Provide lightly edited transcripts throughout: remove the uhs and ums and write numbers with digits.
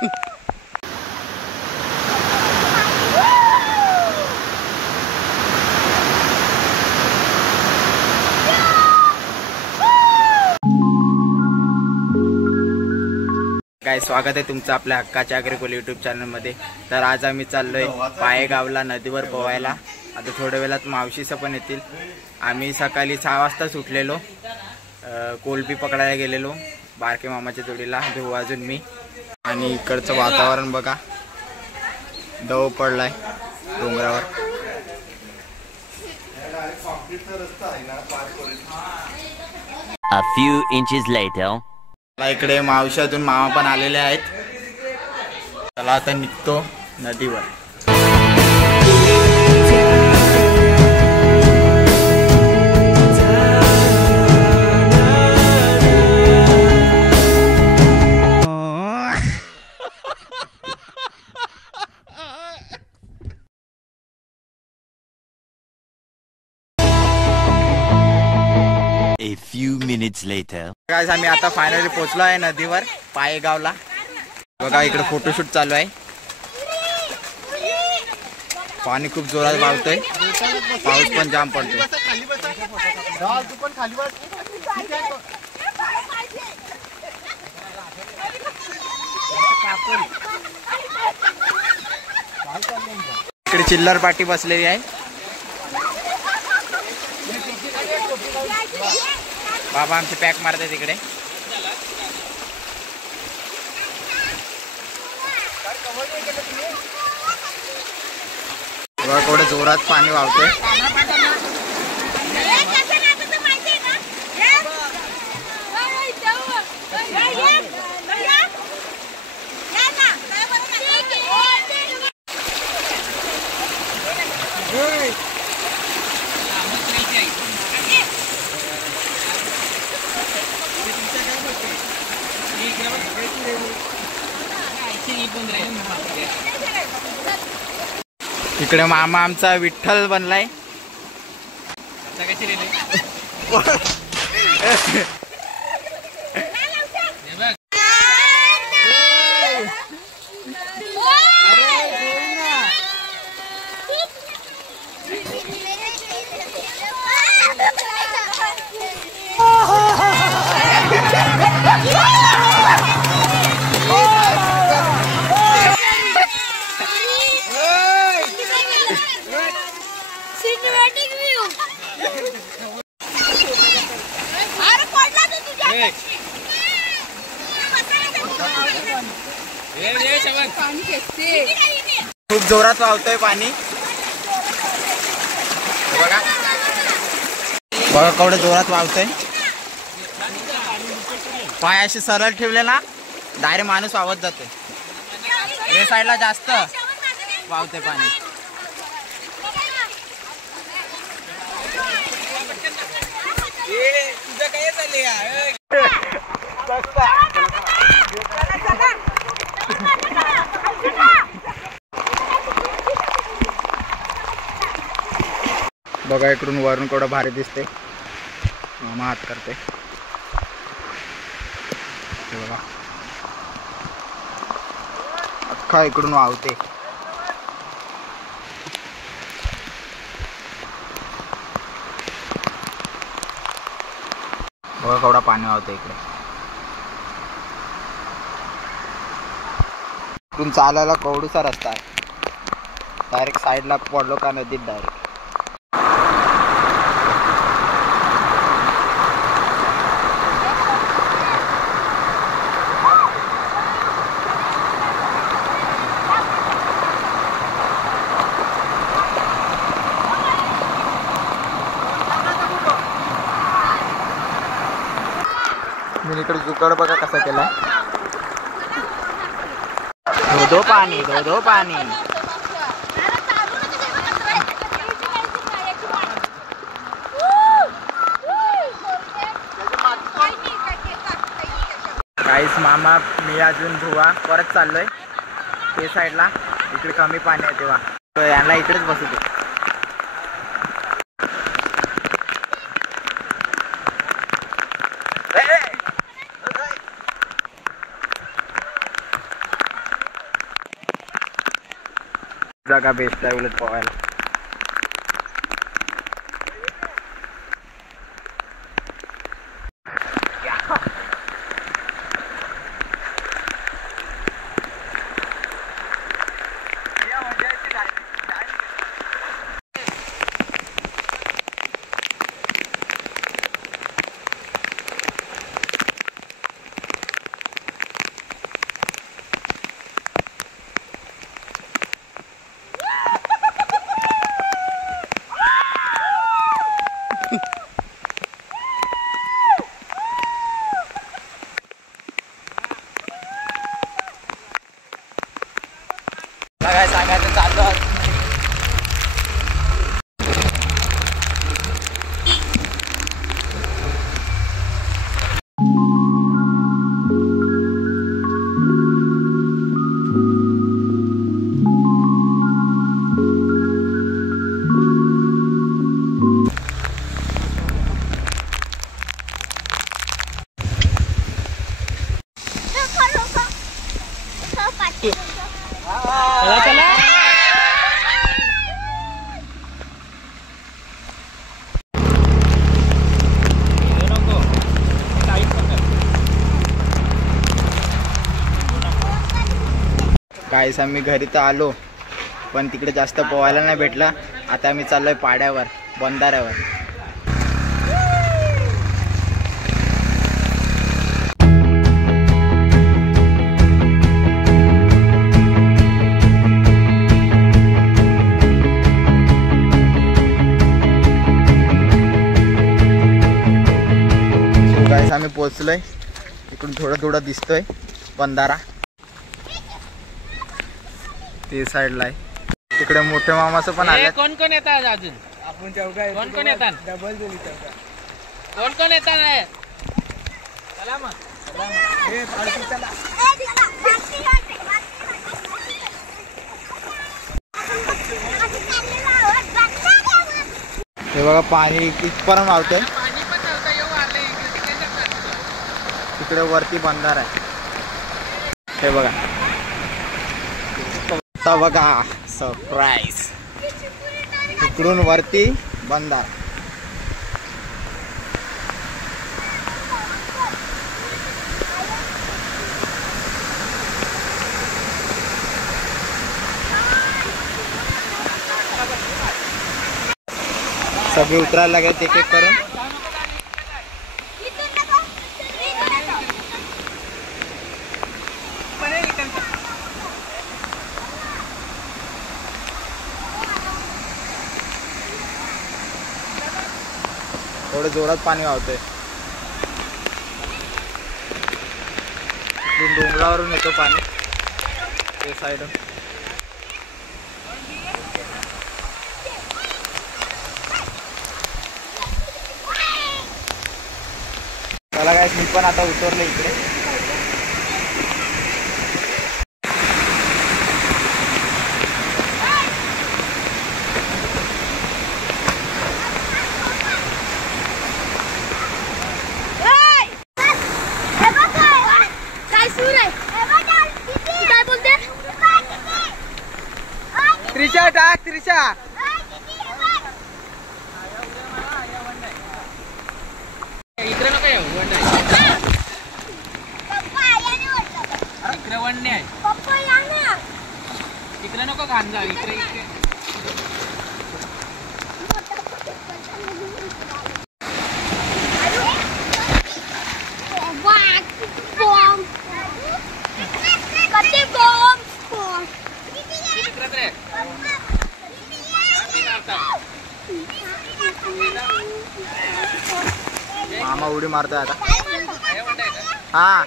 काय स्वागत आहे तुमचं आपल्या हक्काच्या अग्रिकोल यूट्यूब चॅनलमध्ये। तर आज आम्ही चाललोय पायगावला नदीवर पोहायला। आता थोड्या वेळात मावशीचं पण येतील। आम्ही सकाळी 6 वाजता सुटलेलो, कोलबी पकडायला गेलेलो बारके मामाच्या जोडीला, भाऊ अजून मी। आणि इकडचं वातावरण बघा, दव पडलाय डोंगरावर। A few inches later. इकडे मावशी अजून मामा पण आलेले आहेत। चला आता निघतो नदीवर। A few minutes later. Guys आम्ही आता फायनली पोहोचलो आहे नदीवर पायगावला। बघा इकडे फोटोशूट चालू आहे। पाणी खूप जोरात वाहतोय, पाऊस पण जाम पडतोय। इकडे चिल्लर पार्टी बसलेली आहे। बाबा आमचे पॅक मारते तिकडे। थोडं जोरात पाणी वाहतोय। इकडे मामा आमचा विठ्ठल बनलाय। खूप जोरात वाहतोय पाणी, बघा बघा केवढं जोरात वाहतोय। पाय असे सरळ ठेवले ना डायरेक्ट माणूस वाहत जातोय। या साईडला जास्त वाहतोय पाणी। तुझं काय चाललंय? बघा इकडून वरून केवढं भारी दिसते। मामा हात करते, बघा अख्खा इकडून वाहते। बघा केवढा पाणी वाहते इकडे। इकडून चालायला कवडूचा रस्ता आहे। डायरेक्ट साईडला पडलो का नदीत डायरेक्ट। मी इकडे जुगाड बघा कसा केला, धो पाणी धो पाणी। काहीच मामा मी अजून धुवा परत चाललोय ते साईडला। इकडे कमी पाणी आहे तेव्हा यांना इकडेच बसू दे। जागा बेस्ट आहे उलट पोहायला. काय सांगायचं चालू आहे. गाईस आम्ही घरी तर आलो पण तिकडे जास्त पोहायला नाही भेटला. आता आम्ही चाललोय पाड्यावर, बंधाऱ्यावर. गाईस आम्ही पोहोचलोय. इकडून थोडं थोडं दिसतोय बंधारा. ते साईडला आहे. तिकडे मोठे मामाचं पण आले. कोण कोण येतात अजून? आपण चौघा आहे. कोण कोण येतात? डबल दिली चौघा. कोण कोण येतात? चला मग. हे फालतू चला. हे बघा पाणी इथपर्यंत मावतंय. पाणी पण नव्हतं येऊ आले. तिकडे वरती बंधारा आहे. हे बघा. आता बघा सरप्राईज. इकडून वरती बंधारा. सगळे उतरायला लागेल एक एक करून. थोडं जोरात पाणी वाहतंय. डोंगरावरून येतो पाणी ते साईड. चला काय मी पण आता उतरलो इकडे. त्रिशा टाक त्रिशा. इकडे नको येऊ. इकडे वडणे आहे. इकडे नको घाण जा. इकडे इकडे मामा उडी मारतोय आता. हा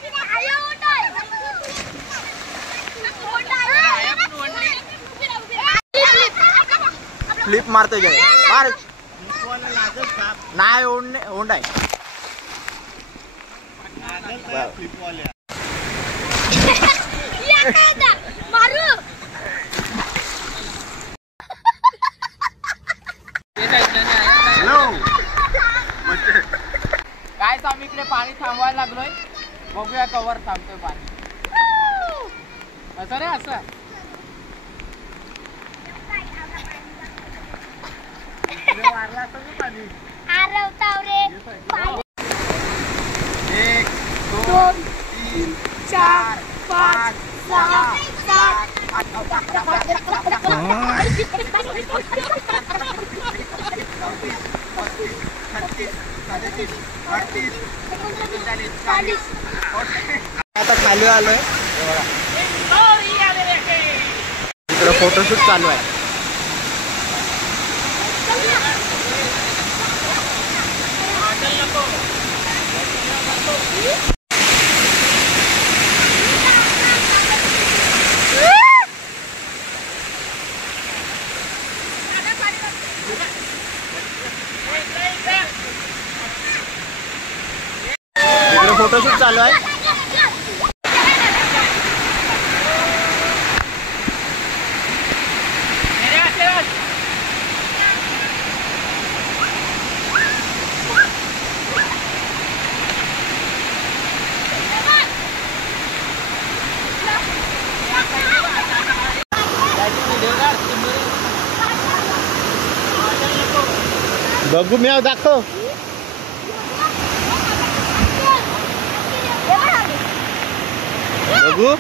फ्लिप मारतोय काय मार. नाही ओंड आहे. काय आम्ही इकडे पाणी थांबवायला लागलोय. बघूया कवर थांबतोय पाणी. असं रे असं 1 2 3 4 5 6 7 आता खाली आलोय इकडे फोटोशूट चालू आहे. इकडे फोटोशूट चालू आहे. बघू मी दाखव. बघू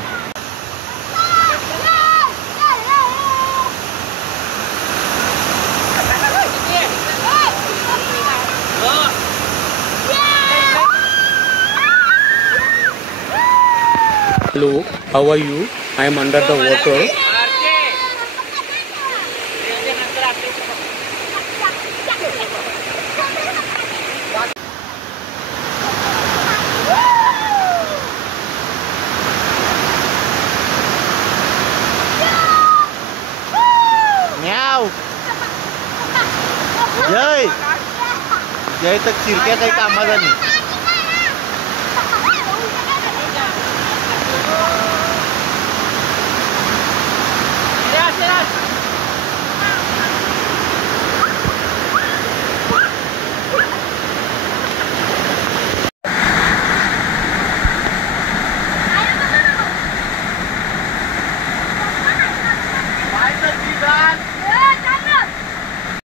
Hello, how are you? I am under the water. म्याव. जय जय तर चिरक्या काही कामाचा नाही.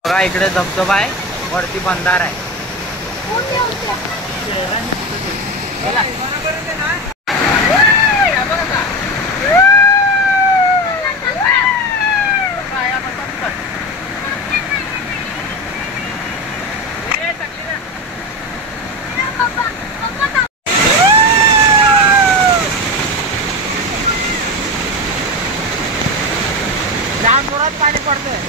बघा इकडे धबधबा आहे, वरती बंधार आहे. जाम जोरात पाणी पडतंय.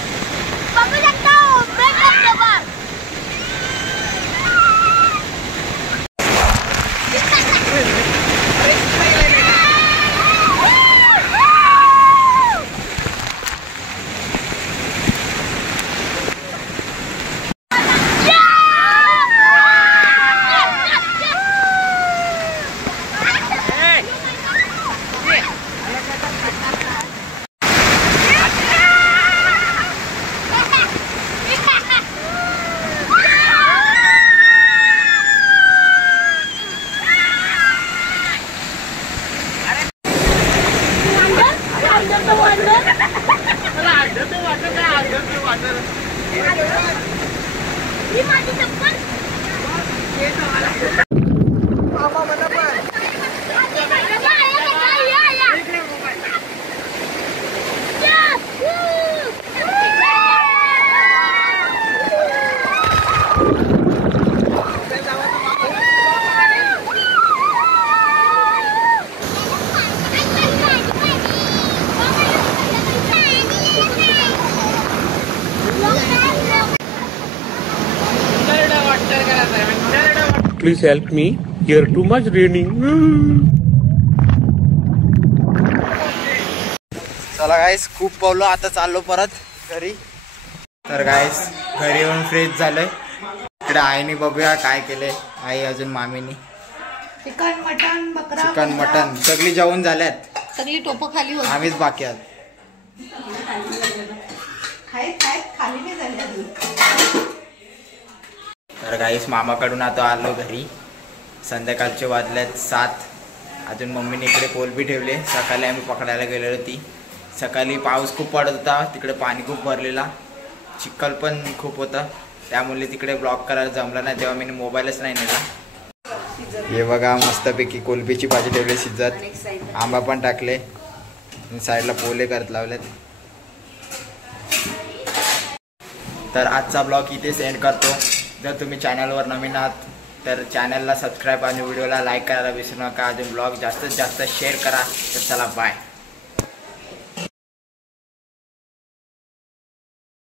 Please help me. Here too much raining. चला गाईस खूप पावलो, आता चाललो परत घरी. तर गाईस घरी येऊन फ्रेश झालोय. इकडे आईने बघूया काय केले. आई अजून मामीनी चिकन मटन बकरा चिकन मटन सगळी जेवण झाल्यात. सगळी टोप खाली होती. आम्हीच बाकी आहोत. खाली नाही झाली अजून. तर गाईस मामाकडून आता आलो घरी. संध्याकाळचे वाजल्यात 7. अजून मम्मीने इकडे कोलबी ठेवले. सकाळी आम्ही पकडायला गेलेलो ती. सकाळी पाऊस खूप पडत होता, तिकडे पाणी खूप भरलेला, चिखल पण खूप होता. त्यामुळे तिकडे ब्लॉग करायला जमलं नाही, तेव्हा मी मोबाईलच नाही नेला. हे बघा मस्तपैकी कोलबीची भाजी ठेवली शिजत, आंबा पण टाकले, साईडला पोले करत लावलेत. तर आजचा ब्लॉग इथेच एंड करतो. जर तुम्ही चॅनलवर नवीन आहात तर चॅनलला सबस्क्राईब आणि व्हिडिओला लाईक करायला विसरू नका. अजून ब्लॉग जास्तीत जास्त शेअर करा. तर चला बाय.